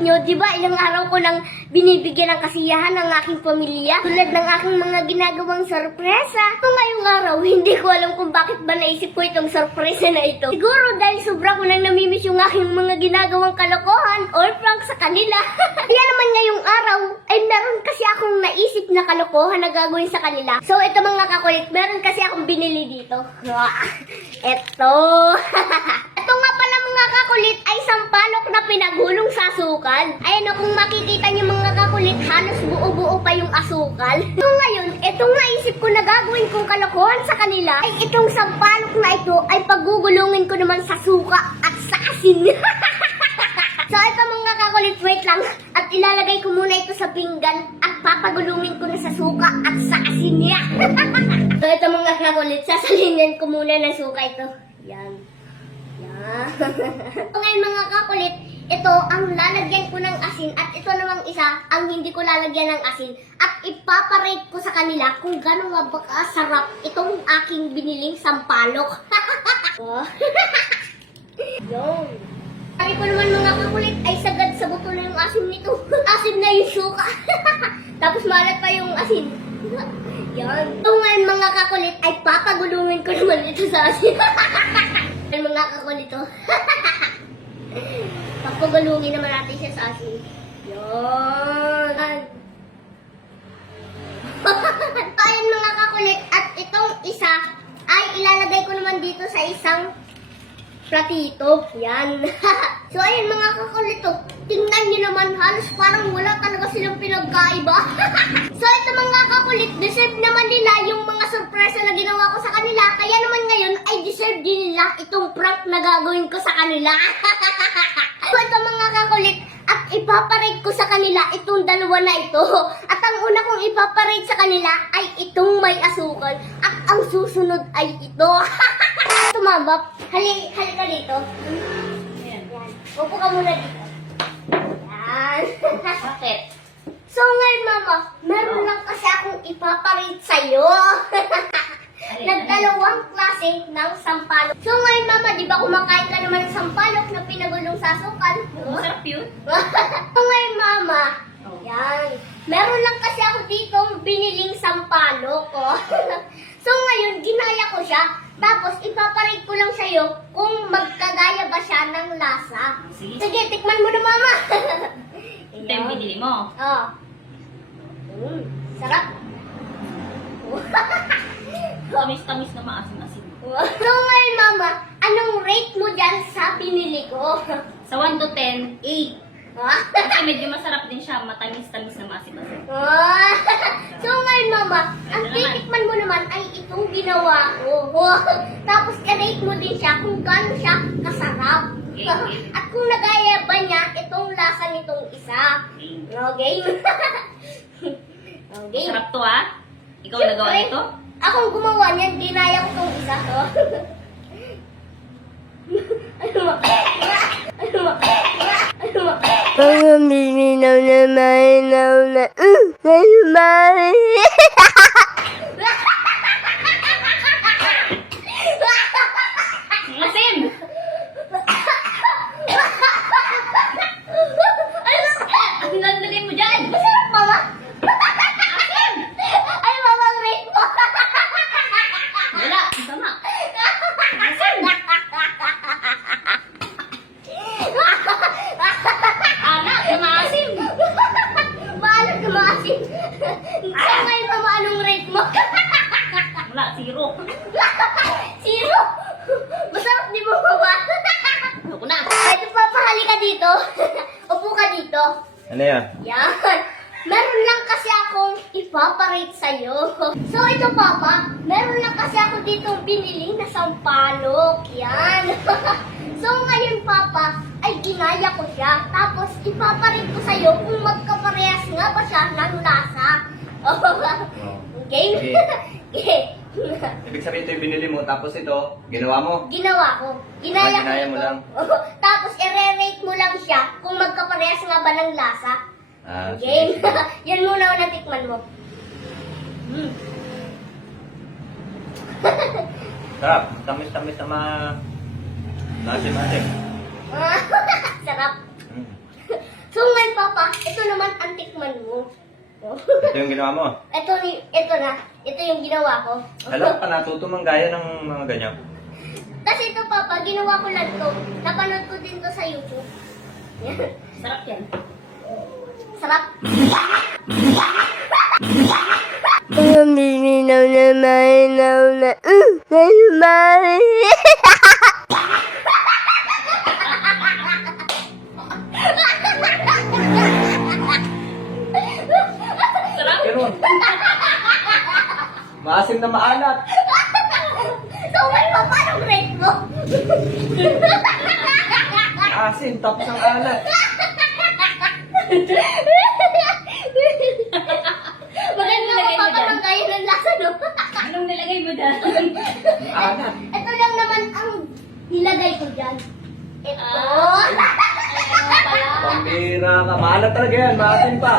nyo, di ba ilang araw ko nang binibigyan ng kasiyahan ng aking pamilya tulad ng aking mga ginagawang sorpresa. So ngayong araw, hindi ko alam kung bakit ba naisip ko itong sorpresa na ito. Siguro dahil sobra ko nang namimiss yung aking mga ginagawang kalokohan or prank sa kanila. Kaya naman ngayong araw, ay meron kasi akong naisip na kalokohan na gagawin sa kanila. So ito mga kakulit, meron kasi akong binili dito. Ito. Ito nga pala mga kakulit ay sampalok na pinagulong sa asukal. Ayan o, kung makikita niyo mga kakulit, halos buo-buo pa yung asukal. So ngayon, itong naisip ko na gagawin kong kalokohan sa kanila ay itong sampalok na ito ay pagugulungin ko naman sa suka at sa asin. So ito mga kakulit, wait lang. At ilalagay ko muna ito sa pinggan at papagulungin ko na sa suka at sa asin niya. So ito mga kakulit, sasalinin ko muna ng suka ito. Yan. Yan. So ngayon mga kakulit, ito ang lalagyan ko ng asin at ito namang isa ang hindi ko lalagyan ng asin. At ipaparate ko sa kanila kung gano'n nga ba kasarap itong aking biniling sampalok. Yun. Sabi ko naman mga kakulit ay sagad sa buto na yung asin nito. Asin na yung suka. Tapos malat pa yung asin. Yan. So ngayon mga kakulit ay papagulungin ko naman ito sa asin. Ay mga kakulit to. Papagulungin naman natin siya sa asin. Yan. Ayun mga kakulit at itong isa ay ilalagay ko naman dito sa isang platito. Yan. So, ayun mga kakulito. Tingnan nyo naman, halos parang wala talaga silang pinagkaiba. So, ito mga kakulit, deserve naman nila yung mga sorpresa na ginawa ko sa kanila. Kaya naman ngayon, ay deserve din nila itong prank na gagawin ko sa kanila. So, ito mga kakulit, at ipaparate ko sa kanila itong dalawa na ito. At ang una kong ipaparate sa kanila ay itong may asukal. At ang susunod ay ito. Tumambap. Halika dito. Yan. Upo ka muna dito. Yan. Bakit? So ngayon mama, meron lang kasi akong ipaparate sa'yo. Nagdalawang klase ng sampalok. So ngayon mama, di ba kumakain ka naman ng sampalok na pinagulong sa asukal? Masarap yun. So ngayon mama, yan. Meron lang kasi ako ditong biniling sampalok. So ngayon, ginaya ko siya. Tapos, ipaparate ko lang sa'yo kung magkagaya ba siya ng lasa. Sige, tikman mo na, mama. Ito yung binili mo. Oo. Sarap. Tamis-tamis na maasim-asim. So, ngayon, mama, anong rate mo dyan sa binili ko? Sa 1 to 10, 8. Kasi medyo masarap din siya, matamis-tamis na maasim-asim. So, ngayon, mama, ang titikman mo naman ay itong ginawa ko. Tapos, i-rate mo din siya kung gaano siya kasarap. Okay. At kung nagaya ba niya itong lasa nitong isa. Okay? Okay. Masarap to ha? Ikaw nagawa nito? Akong gumawa niyan, ginaya ko itong isa. Ano mo? Ano mo? Ano mo? Ang bibinaw na mahinaw na mahinaw. Asim! Ang nalagay mo dyan! Masarap, mama? Ay, mama, ang rate mo. Wala, sama. Asim! Anak, na maasim! Maalat na maasin. So, ngayon, mama, anong rate mo? Wala, 0. Zero. Masarap, di mo, mama? Ako na. Ito, papa, halika dito. Upo ka dito. Ano yan? Yan. Meron lang kasi akong ipaparate sa'yo. So, ito, papa, meron lang kasi ako dito binili na sampalok. Yan. So, ngayon, papa, ay ginaya ko siya. Tapos, ipaparate ko sa'yo kung magkaparehas nga ba siya ng lasa. Okay? Okay. Okay. Ibig sabihin ito yung binili mo, tapos ito, ginawa mo. Ginawa ko. Ginaya Ginaya ko mo ito. lang. Tapos, i-rate mo lang siya kung magkaparehas nga ba ng lasa. Ah, Okay? sige. Yan muna ang natikman mo. Sarap. Tamis-tamis na maasim-asim. Sarap. Mm. So ngayon, Papa, ito naman ang tikman mo. Ito yung ginawa mo. Ito na. Ito yung ginawa ko. Alam ka, natuto mang gaya ng mga ganyan. Tapos ito, Papa, ginawa ko lang to. Napanood ko din to sa YouTube. Sarap yan. Sarap. Minaw na minaw na. Nalumawi. Sarap. Ganun. Maasim na maalat. So ngayon, Papa, anong rate mo? Maasim, tapos ang alat. Bakit nga nilagay mo Papa dyan? ng kayo ng lasa, no? Anong nilagay mo dyan? Alat. Ito lang naman ang nilagay ko dyan. Ito. Ah. Ayaw pala. Pambira ka. Maalat talaga yan. Maasim pa.